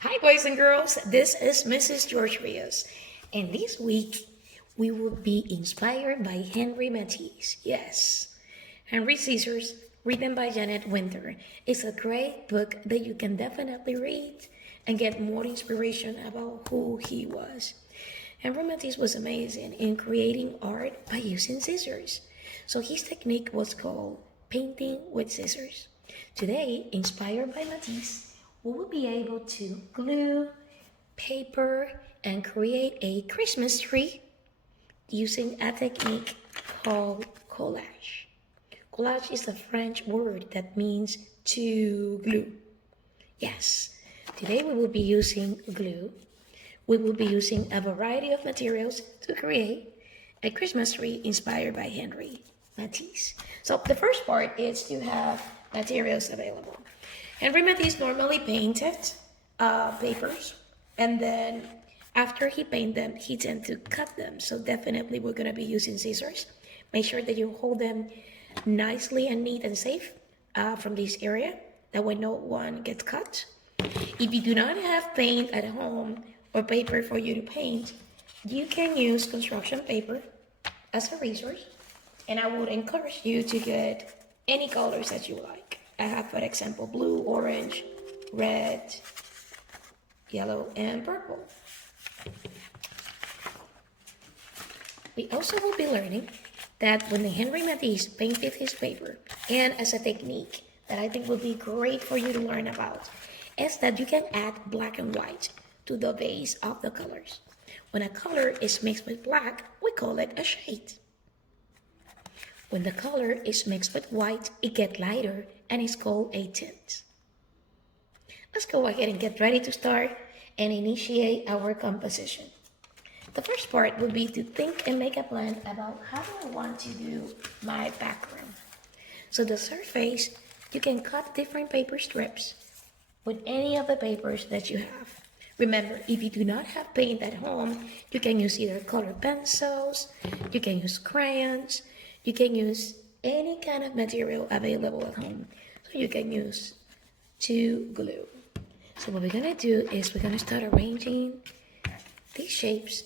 Hi, boys and girls. This is Mrs. George Rios, and this week we will be inspired by Henry Matisse. Yes, Henry Scissors, written by Janet Winter, is a great book that you can definitely read and get more inspiration about who he was. Henry Matisse was amazing in creating art by using scissors. So his technique was called painting with scissors. Today, inspired by Matisse, we will be able to glue, paper, and create a Christmas tree using a technique called collage. Collage is a French word that means to glue. Yes, today we will be using glue. We will be using a variety of materials to create a Christmas tree inspired by Henry Matisse. So the first part is to have materials available. Henry Matisse normally painted papers, and then after he painted them, he tend to cut them. So definitely we're gonna be using scissors. Make sure that you hold them nicely and neat and safe from this area. That way no one gets cut. If you do not have paint at home or paper for you to paint, you can use construction paper as a resource. And I would encourage you to get any colors that you like. I have, for example, blue, orange, red, yellow, and purple. We also will be learning that when the Henry Matisse painted his paper, and as a technique that I think will be great for you to learn about, is that you can add black and white to the base of the colors. When a color is mixed with black, we call it a shade. When the color is mixed with white, it gets lighter and is called a tint. Let's go ahead and get ready to start and initiate our composition. The first part would be to think and make a plan about how do I want to do my background. So the surface, you can cut different paper strips with any of the papers that you have. Remember, if you do not have paint at home, you can use either colored pencils, you can use crayons, you can use any kind of material available at home. So you can use to glue. So what we're gonna do is we're gonna start arranging these shapes.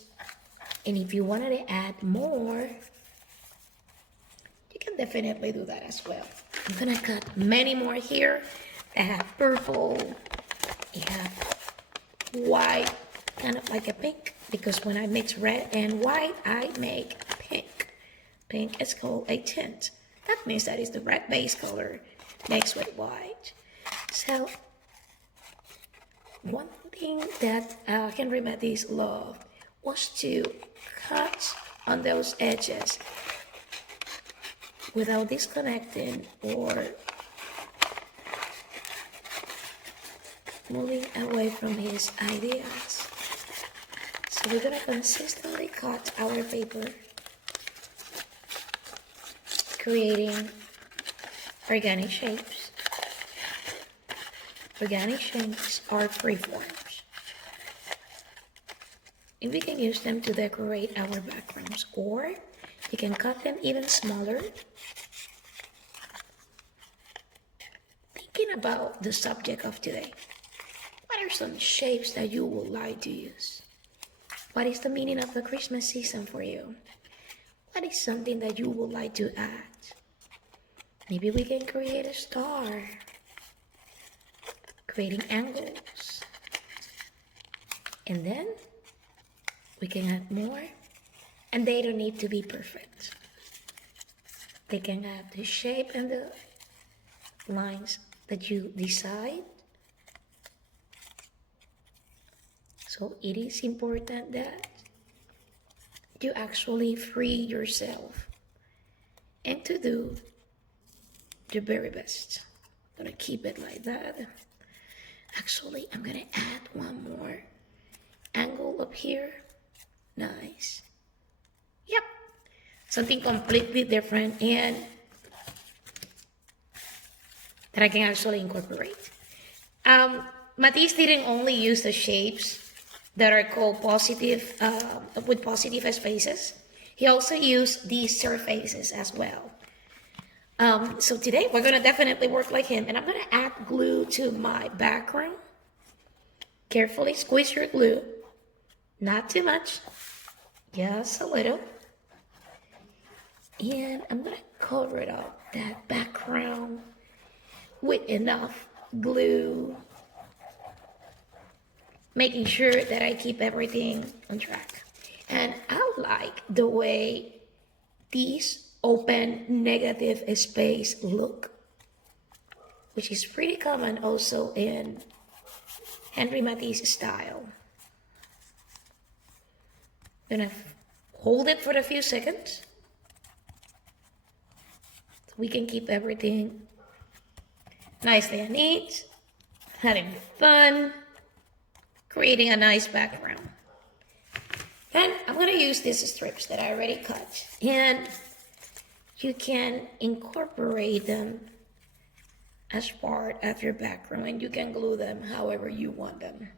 And if you wanted to add more, you can definitely do that as well. I'm gonna cut many more here. I have purple, I have white, kind of like a pink, because when I mix red and white, I make pink. Pink is called a tint. That means that is the red base color mixed with white. So one thing that Henry Matisse loved was to cut on those edges without disconnecting or moving away from his ideas. So we're gonna consistently cut our paper, creating organic shapes. Organic shapes are freeforms, and we can use them to decorate our backgrounds, or you can cut them even smaller. Thinking about the subject of today, what are some shapes that you would like to use? What is the meaning of the Christmas season for you? What is something that you would like to add? Maybe we can create a star, creating angles. And then we can add more, and they don't need to be perfect. They can have the shape and the lines that you decide. So it is important that you actually free yourself and to do the very best. I'm gonna keep it like that. Actually, I'm gonna add one more angle up here. Nice. Yep. Something completely different and that I can actually incorporate. Matisse didn't only use the shapes that are called positive, with positive spaces. He also used these surfaces as well. So today we're gonna definitely work like him, and I'm gonna add glue to my background. Carefully squeeze your glue. Not too much, just a little. And I'm gonna cover up that background with enough glue, making sure that I keep everything on track. And I like the way these open negative space look, which is pretty common also in Henry Matisse style. I'm gonna hold it for a few seconds so we can keep everything nicely and neat, having fun, creating a nice background. And I'm gonna use these strips that I already cut, and you can incorporate them as part of your background, and you can glue them however you want them.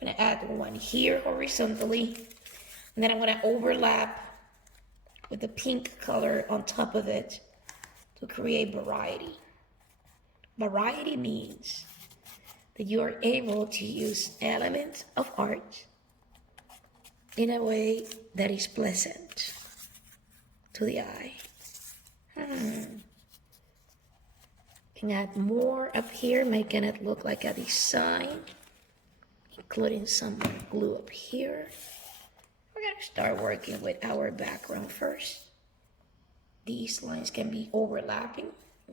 I'm gonna add one here horizontally, and then I'm gonna overlap with the pink color on top of it to create variety. Variety means that you are able to use elements of art in a way that is pleasant to the eye. Can add more up here, making it look like a design, including some glue up here. We're gonna start working with our background first. These lines can be overlapping.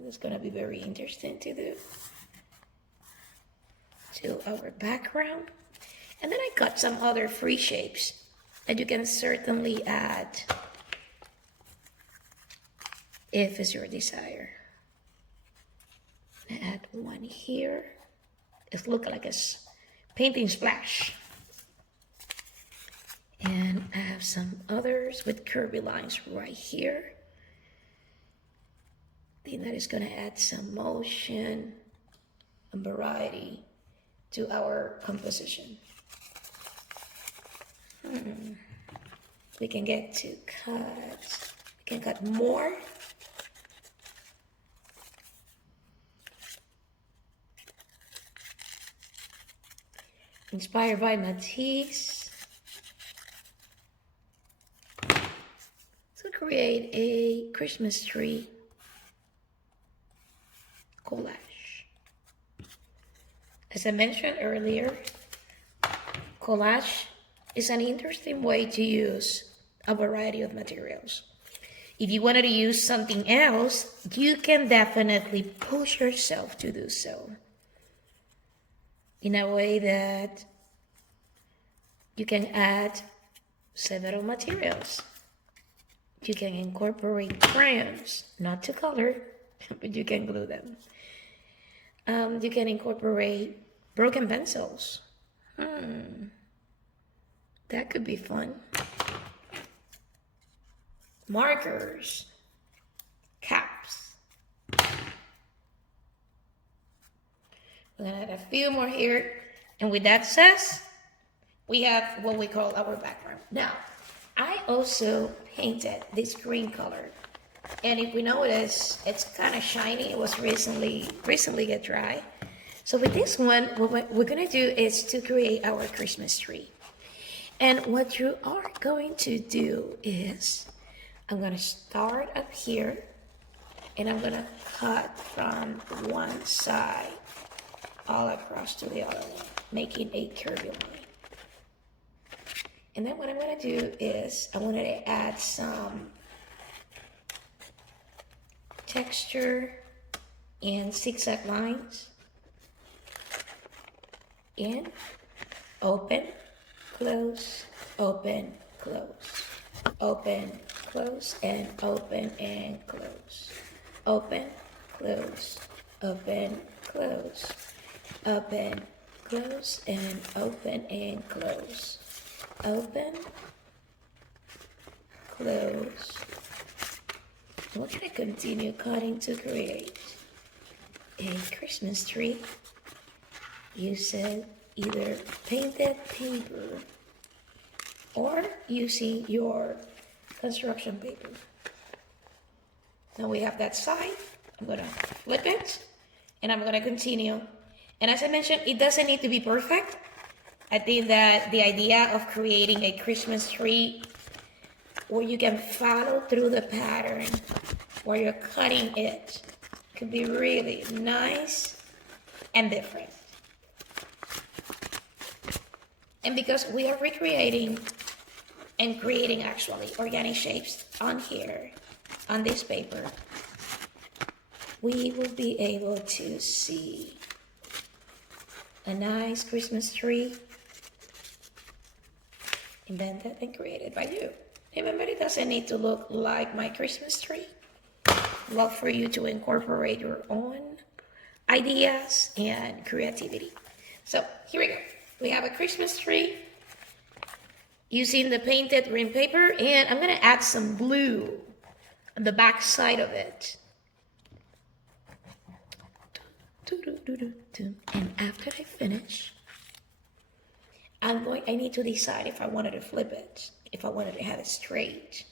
It's gonna be very interesting to do. To our background. And then I cut some other free shapes that you can certainly add if it's your desire. I add one here. It looks like a painting splash. And I have some others with curvy lines right here. I think that is going to add some motion and variety to our composition. We can get to cut. We can cut more. Inspired by Matisse. To create a Christmas tree collage. As I mentioned earlier, collage is an interesting way to use a variety of materials. If you wanted to use something else, you can definitely push yourself to do so in a way that you can add several materials. You can incorporate crayons, not to color, but you can glue them. You can incorporate broken pencils. That could be fun. Markers, caps. We're gonna add a few more here. And with that says, we have what we call our background. Now, I also painted this green color. And if we notice, it's kind of shiny. It was recently get dry. So with this one, what we're gonna do is to create our Christmas tree. And what you are going to do is, I'm gonna start up here and I'm gonna cut from one side all across to the other one, making a curvy line. And then what I'm gonna do is, I wanted to add some texture and zigzag lines. In, open, close, open, close, open, close, and open and close, open, close, open, close, open, close, and open and close, open, close. We're gonna continue cutting to create a Christmas tree. You said either painted paper or using your construction paper. Now we have that side. I'm gonna flip it and I'm gonna continue. And as I mentioned, it doesn't need to be perfect. I think that the idea of creating a Christmas tree where you can follow through the pattern where you're cutting it could be really nice and different. And because we are recreating and creating actually organic shapes on here, on this paper, we will be able to see a nice Christmas tree invented and created by you. Remember, it doesn't need to look like my Christmas tree. Love for you to incorporate your own ideas and creativity. So here we go. We have a Christmas tree using the painted green paper, and I'm gonna add some blue on the back side of it. And after I finish, I need to decide if I wanted to flip it, if I wanted to have it straight.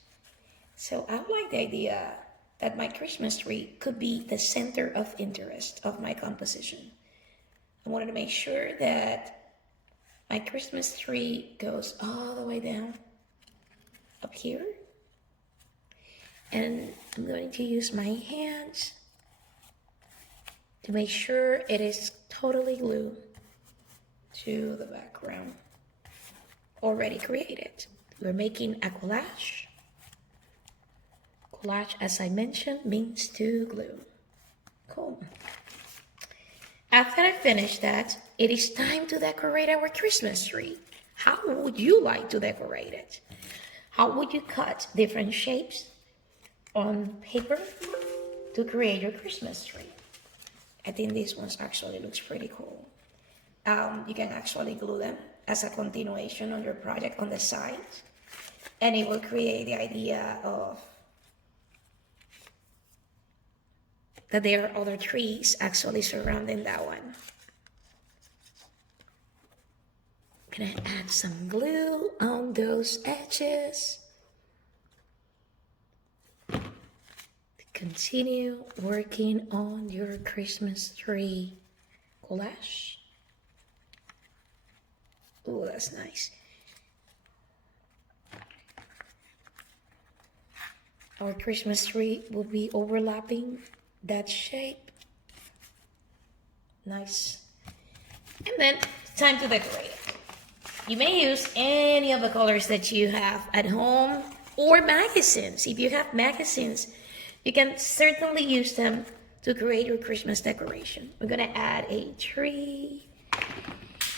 So I like the idea that my Christmas tree could be the center of interest of my composition. I wanted to make sure that my Christmas tree goes all the way down up here. And I'm going to use my hands to make sure it is totally glued to the background already created. We're making a collage. Collage, as I mentioned, means to glue. Cool. After I finish that, it is time to decorate our Christmas tree. How would you like to decorate it? How would you cut different shapes on paper to create your Christmas tree? I think this one actually looks pretty cool. You can actually glue them as a continuation on your project on the side, and it will create the idea of that there are other trees actually surrounding that one. I'm gonna add some glue on those edges. Continue working on your Christmas tree collage. Oh, that's nice. Our Christmas tree will be overlapping that shape. Nice. And then it's time to decorate it. You may use any of the colors that you have at home or magazines. If you have magazines, you can certainly use them to create your Christmas decoration. We're gonna add a tree.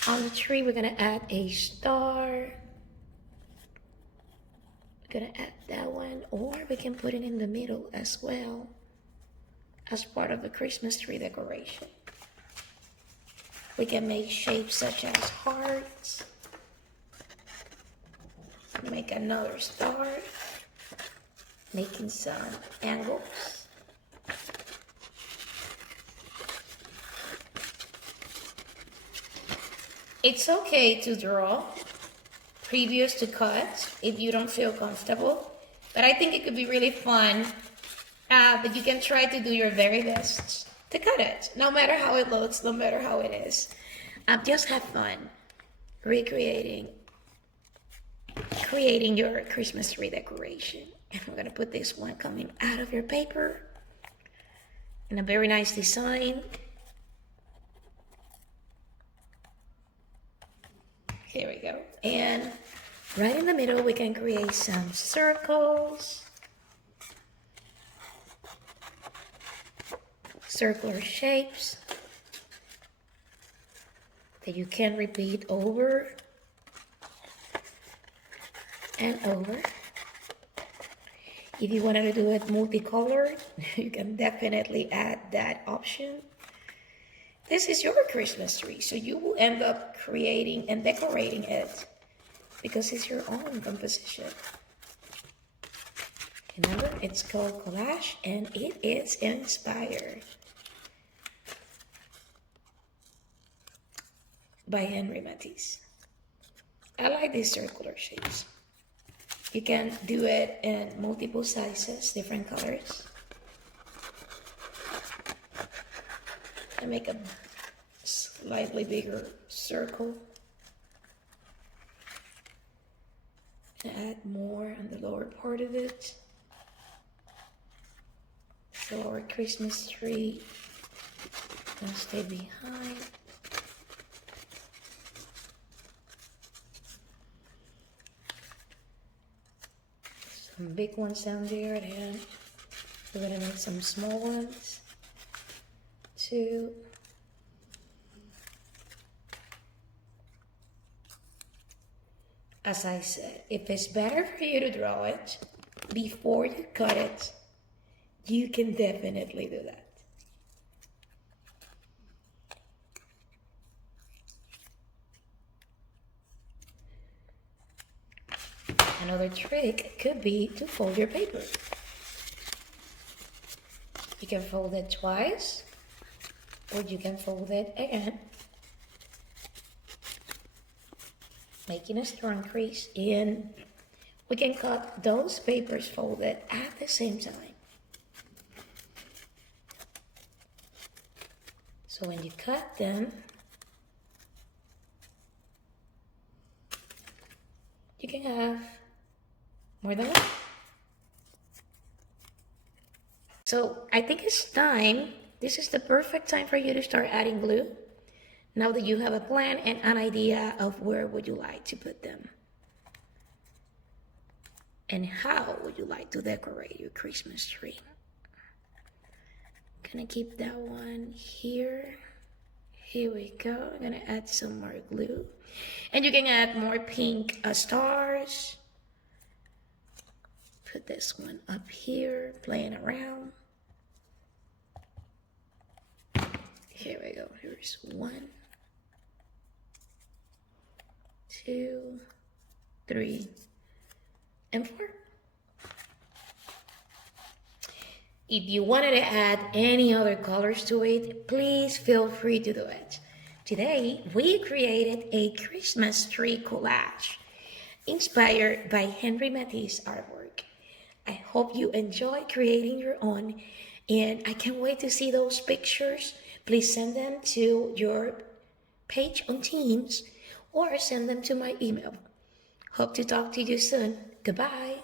On the tree, we're gonna add a star. We're gonna add that one, or we can put it in the middle as well as part of the Christmas tree decoration. We can make shapes such as hearts. Make another star. Making some angles. It's okay to draw previous to cut if you don't feel comfortable, but I think it could be really fun. But you can try to do your very best to cut it, no matter how it looks, no matter how it is. Just have fun creating your Christmas tree decoration. And we're gonna put this one coming out of your paper in a very nice design. Here we go. And right in the middle, we can create some circles. Circular shapes that you can repeat over and over. If you wanted to do it multicolored, you can definitely add that option. This is your Christmas tree, so you will end up creating and decorating it because it's your own composition. Remember, it's called collage and it is inspired by Henry Matisse. I like these circular shapes. You can do it in multiple sizes, different colors. And make a slightly bigger circle. Add more on the lower part of it. So our Christmas tree can stay behind. Some big ones down there, and we're gonna make some small ones too. As I said, if it's better for you to draw it before you cut it, you can definitely do that. Another trick could be to fold your paper. You can fold it twice, or you can fold it again, making a strong crease, and we can cut those papers folded at the same time. So when you cut them, you can have more than one. So I think it's time. This is the perfect time for you to start adding glue. Now that you have a plan and an idea of where would you like to put them. And how would you like to decorate your Christmas tree? Gonna keep that one here. Here we go. I'm gonna add some more glue. And you can add more pink stars. Put this one up here, playing around. Here we go. Here's 1, 2, 3, and 4. If you wanted to add any other colors to it, please feel free to do it. Today, we created a Christmas tree collage inspired by Henry Matisse artwork. I hope you enjoy creating your own, and I can't wait to see those pictures. Please send them to your page on Teams or send them to my email. Hope to talk to you soon. Goodbye.